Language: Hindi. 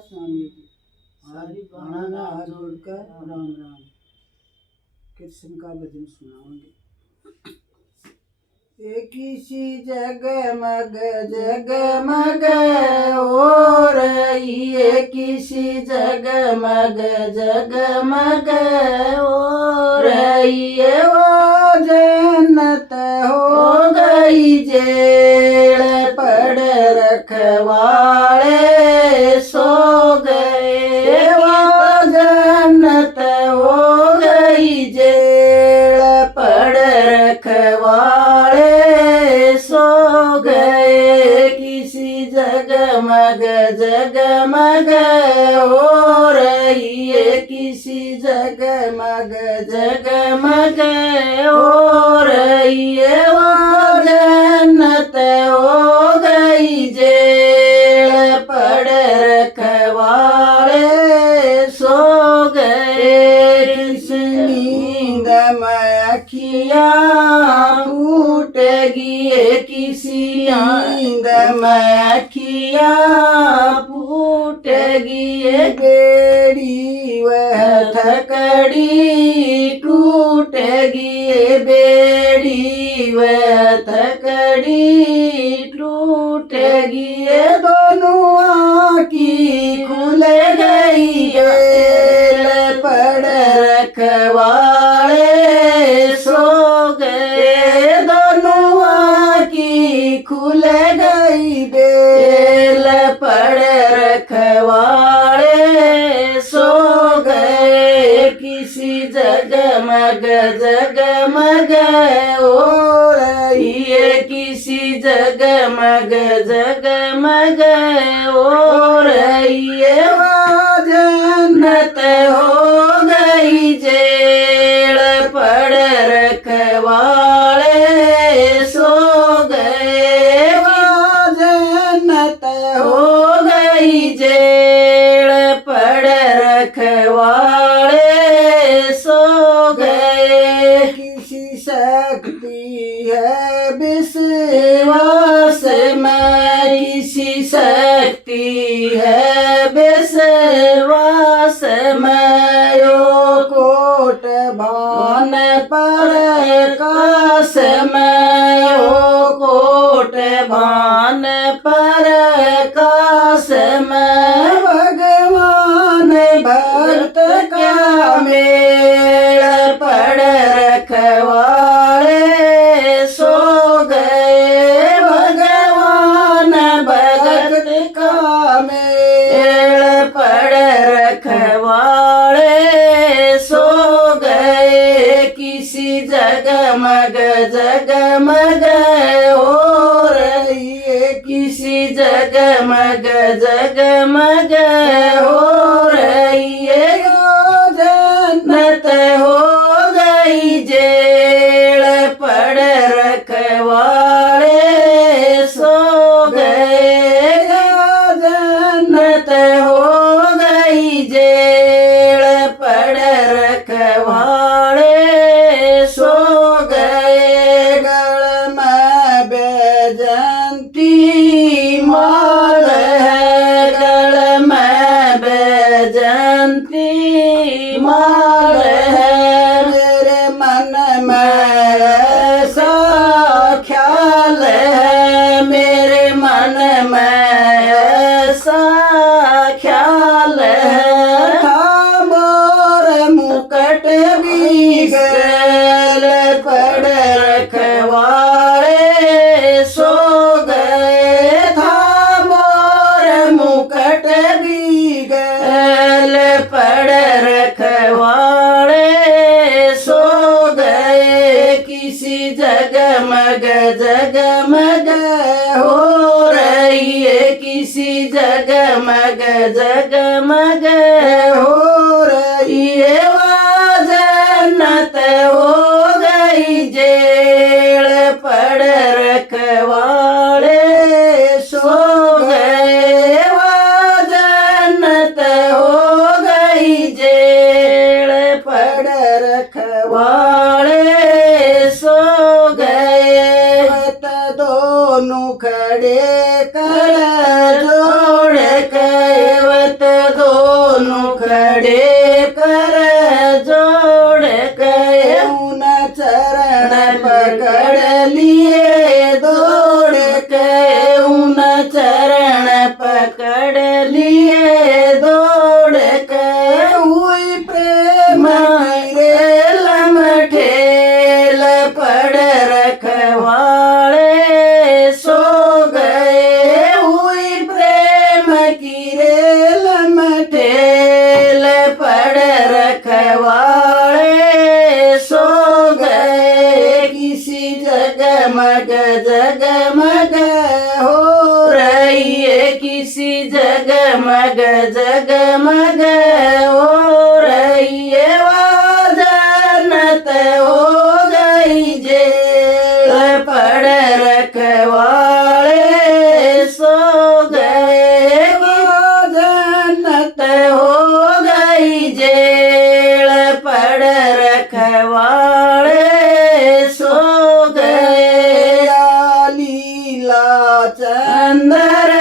स्वामी जी। सारी बाणा हाथ जोड़कर राम राम कृष्ण का भजन सुनाओगे। किसी जगमग जगमग हो रही है, किसी जगमग जगमग हो रही है, वो जन्नत हो गई जेल पड़ रखवाले सो गए, वो जन्नत हो गई जेल पड़ रखवाले सो गए। किसी जगमग जगमग हो रही है, किसी जगमग जगमग हो रही है, वो जन्नत हो गई जेल पड़ रखवाले सो गए। किस नींद में अखियाँ फूटेगी, किसी नींद में अखियाँ फूटेगी, बेड़ी वह थकड़ी टूटेगी, बेड़ी वह थकड़ी टूटेगी, दोनों आँखी खुल गई जेल पड़ रखवाले सो गए, दोनों आँखी खुल गई जेल पड़ रखवाले सो गए। किसी जगमग जगमग हो रही है, किसी जगमग जगमग हो रही है, वो जन्नत हो गई जेल पड़ रखवाले सो गए, वो जन्नत हो गई जेल पड़ रखवाले सो गए। किसी शक्ति है विश्वास में, किसी शक्ति है विश्वास में, यो कोट भान पर काश में, यो कोट भान पर काश में, भगवान भक्त का मेल पड़ रखवाले सो गए, भगवान भक्त का मेल पड़ रखवाले सो गए। किसी जगमग जगमग हो रही है, किसी जगमग जगमग हो रही है, वो जन्नत हो गई जेल पड़ रखवाले सो गए, जन्नत हो गई जेल पड़ रखवाले सो गए। गल में बैजंती माल है, गल में बैजंती माल है, मेरे मन में ऐसा ख्याल है, मेरे मन में ऐसा ख्याल है, था मोर मुकट भी गैल पड़ रखवाले सो गए, था मोर मुकट भी गैल पड़ रखवाले सो गए। किसी जगमग जगमग हो रही है, किसी जगमग जगमग हो रही है, वो जन्नत हो गई जेल पड़ रखवाले सो गए, वो जन्नत हो गई जेल पड़ रखवाले सो गए। दोनों खड़े कर जोड़ के पकड़े कर जोड़ के उन चरण पकड़ लिए दौड़ के उन चरण पकड़ लिए दौड़ के हुई प्रेम रे लमठेल पड़ रखवाले सो गए हुई प्रेम की रेल मठेल पड़ रखवाले सो गए किसी जगमग जगमग हो रही है किसी जगमग जगमग हो रही है जनत हो गई जेल पड़ रखवाले सो गए जनत हो गई जेल पड़ रखवाले सो गए लीला चंद्र